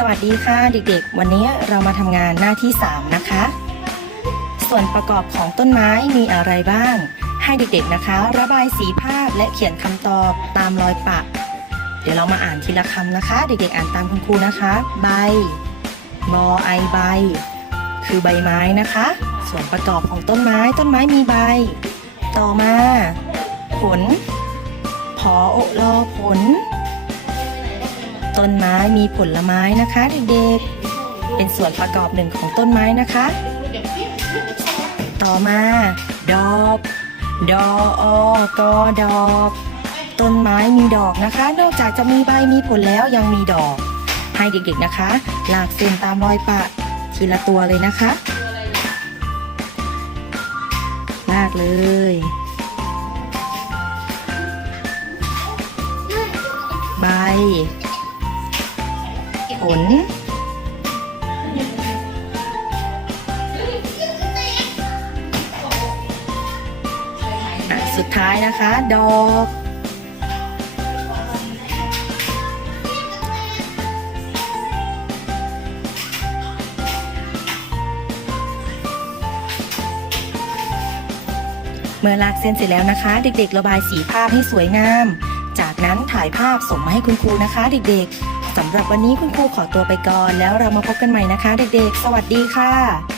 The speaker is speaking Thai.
สวัสดีค่ะเด็กๆ วันนี้เรามาทำงานหน้าที่ 3 นะคะ ส่วนประกอบของต้นไม้มีอะไรบ้าง ให้เด็กๆนะคะ ระบายสีภาพและเขียนคำตอบตามรอยปะ เดี๋ยวเรามาอ่านทีละคำนะคะ เด็กๆอ่านตามคุณครูนะคะ ใบบอไอใบ คือใบไม้นะคะ ส่วนประกอบของต้นไม้ต้นไม้มีใบ ต่อมา ผล พอโอลอผล ต้นไม้มีผลไม้นะคะเด็กๆ เป็นส่วนประกอบหนึ่งของต้นไม้นะคะ ต่อมา ดอกดออกอดอกต้นไม้มีดอกนะคะ นอกจากจะมีใบมีผลแล้วยังมีดอก ให้เด็กๆนะคะ หลากเส้นตามรอยปะทีละตัวเลยนะคะ ลากเลย ใบ ผล สุดท้ายนะคะ ดอกเมื่อลากเส้นเสร็จแล้วนะคะ เด็กๆ ระบายสีภาพให้สวยงาม จากนั้นถ่ายภาพส่งมาให้คุณครูนะคะ เด็กๆ สำหรับวันนี้คุณครูขอตัวไปก่อน แล้วเรามาพบกันใหม่นะคะ เด็กๆ สวัสดีค่ะ